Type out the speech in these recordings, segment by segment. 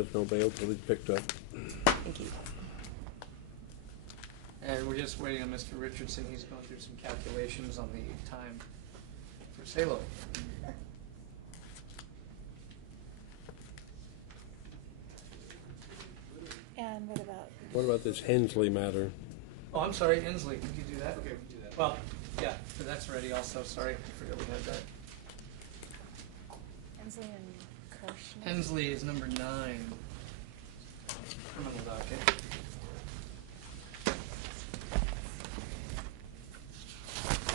has no bail till he's picked up. Thank you. And we're just waiting on Mr. Richardson. He's going through some calculations on the time for Salo. And What about this Hensley matter? Oh, I'm sorry, Inslee. Could you do that? Okay, we can do that. Well, yeah, so that's ready also. Sorry, I forgot we had that. Hensley and Kirschner? Hensley is number 9. Criminal docket.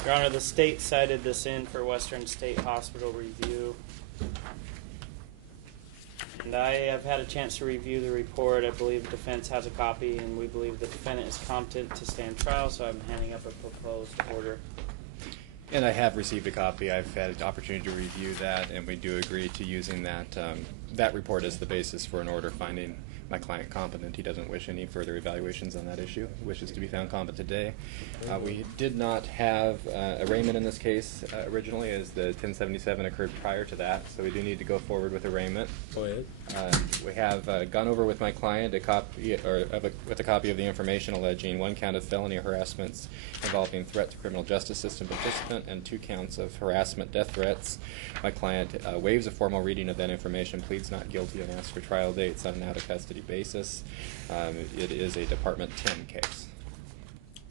Your Honor, the state cited this in for Western State Hospital review. And I have had a chance to review the report. I believe the defense has a copy, and we believe the defendant is competent to stand trial, so I'm handing up a proposed order. And I have received a copy. I've had an opportunity to review that, and we do agree to using that report as the basis for an order finding my client competent. He doesn't wish any further evaluations on that issue. He wishes to be found competent today. We did not have arraignment in this case originally, as the 1077 occurred prior to that, so we do need to go forward with arraignment. Go ahead. We have gone over with my client with a copy of the information alleging 1 count of felony harassments involving threat to criminal justice system participant and 2 counts of harassment death threats. My client waives a formal reading of that information, pleads not guilty, and asks for trial dates on an out-of-custody basis. It is a Department 10 case.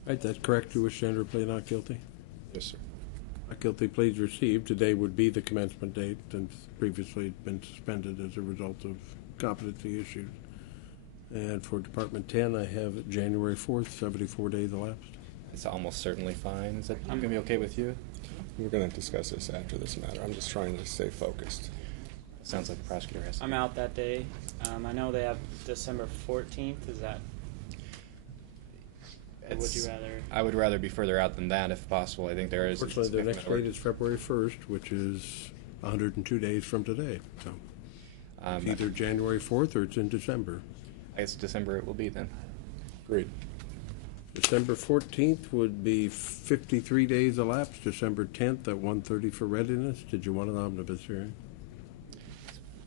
Right, that's correct. You wish to enter plea not guilty? Yes, sir. Not guilty pleas received. Today would be the commencement date, and previously had been suspended as a result of competency issues. And for Department 10, I have January 4th, 74 days elapsed. It's almost certainly fine. Is that going to be okay with you? We're going to discuss this after this matter. I'm just trying to stay focused. Sounds like the prosecutor has to. I'm out that day. I know they have December 14th. Is that? Or would you rather? I would rather be further out than that if possible. I think there is. Unfortunately, the next date is February 1st, which is 102 days from today. So it's either January 4th or it's in December. I guess December it will be then. Agreed. December 14th would be 53 days elapsed. December 10th at 1:30 for readiness. Did you want an omnibus hearing?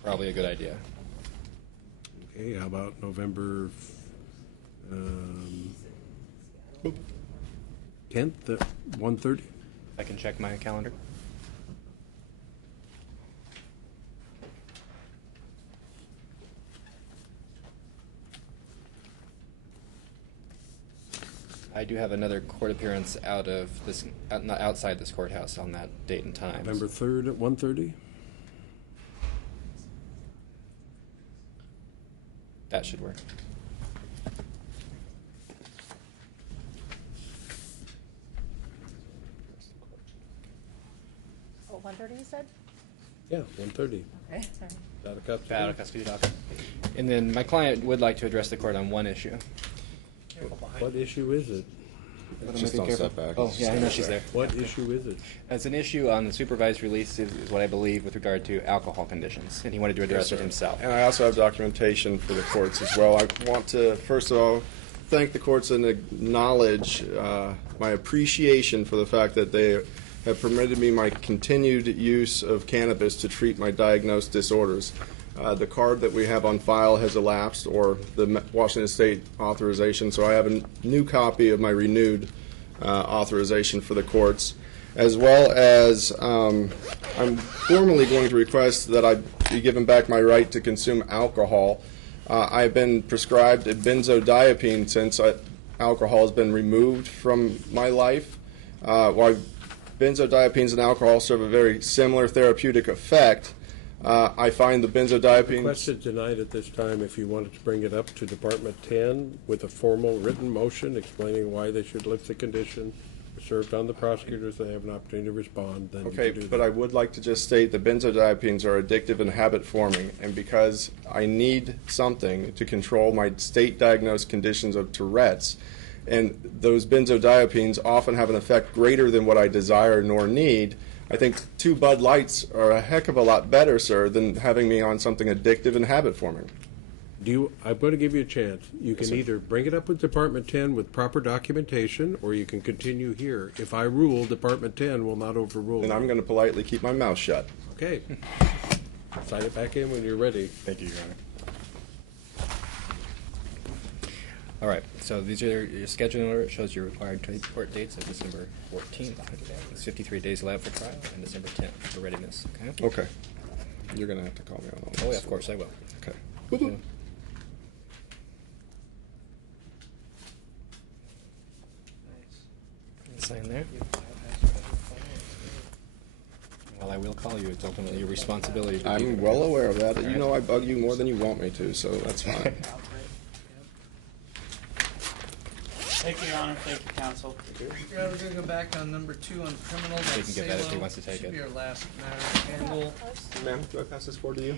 Probably a good idea. Okay, how about November 10th at 1:30? I can check my calendar. I do have another court appearance outside this courthouse on that date and time. November 3rd at 1:30? That should work. Oh, 1:30 you said? Yeah, 1:30. Okay, sorry. Out of custody. Out of custody docket. And then my client would like to address the court on one issue. What issue is it? It's just on setback. Oh, yeah, I know she's there. What issue is it? It's an issue on the supervised release, is what I believe, with regard to alcohol conditions, and he wanted to address it himself. And I also have documentation for the courts as well. I want to, first of all, thank the courts and acknowledge my appreciation for the fact that they have permitted me my continued use of cannabis to treat my diagnosed disorders. The card that we have on file has elapsed, or the Washington State authorization, so I have a new copy of my renewed authorization for the courts, as well as I'm formally going to request that I be given back my right to consume alcohol. I've been prescribed a benzodiazepine since alcohol has been removed from my life. While benzodiazepines and alcohol serve a very similar therapeutic effect, I find the benzodiazepines... Requested tonight at this time if you wanted to bring it up to Department 10 with a formal written motion explaining why they should lift the condition, served on the prosecutors, they have an opportunity to respond, then Okay, you can do but that. I would like to just state that benzodiazepines are addictive and habit-forming, and because I need something to control my state-diagnosed conditions of Tourette's, and those benzodiazepines often have an effect greater than what I desire nor need, I think 2 Bud Lights are a heck of a lot better, sir, than having me on something addictive and habit-forming. I'm going to give you a chance. You Yes, can sir. either bring it up with Department 10 with proper documentation, or you can continue here. If I rule, Department 10 will not overrule And me. I'm going to politely keep my mouth shut. Okay. Sign it back in when you're ready. Thank you, Your Honor. All right, so these are your scheduling order. It shows your required court dates of December 14th. It's 53 days allowed for trial, and December 10th for readiness, okay? Okay. You're going to have to call me on all this. Oh, yeah, of course I will. Okay. So- Sign there. Well, I will call you. It's ultimately your responsibility. To I'm be well there. aware of that. You All know I right. bug you more than you want me to, so that's fine. Thank you, Your Honor. Thank you, counsel. Yeah, we're gonna go back on number 2 on criminal. He That's can get that if he Salo. wants to take Should it. be our last matter to handle. Ma'am, do I pass this forward to you?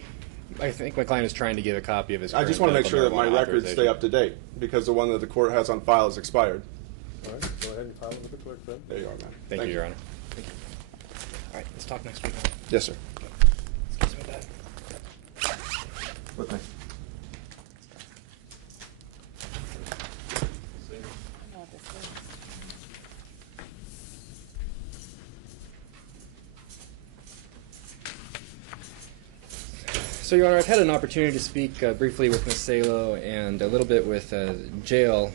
I think my client is trying to give a copy of his. I just current want to make sure that my medical marijuana records stay authorization. up to date, because the one that the court has on file is expired. All right, go ahead and file it with the clerk then. There you are, ma'am. Thank you, Your Honor. Thank you. All right, let's talk next week. Yes, sir. Excuse me, Dad. With me. No, this is- So, Your Honor, I've had an opportunity to speak briefly with Ms. Salo and a little bit with jail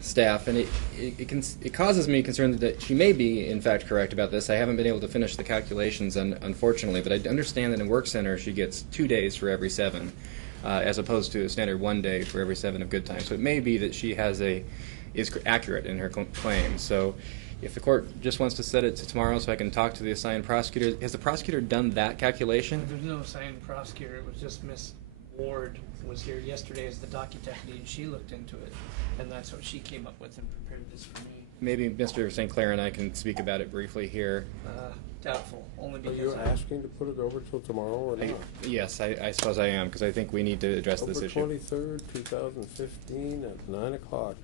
staff, and it causes me concern that she may be, in fact, correct about this. I haven't been able to finish the calculations, unfortunately, but I understand that in work center she gets 2 days for every 7, as opposed to a standard 1 day for every 7 of good time. So it may be that she is accurate in her claim. So if the court just wants to set it to tomorrow so I can talk to the assigned prosecutor, has the prosecutor done that calculation? There's no assigned prosecutor. It was just Miss Ward was here yesterday as the docket deputy, and she looked into it, and that's what she came up with and prepared this for me. Maybe Mr. St. Clair and I can speak about it briefly here. Doubtful, only Are because you asking to put it over till tomorrow or not? Yes, I suppose I am, because I think we need to address this issue. October 23rd, 2015 at 9 o'clock.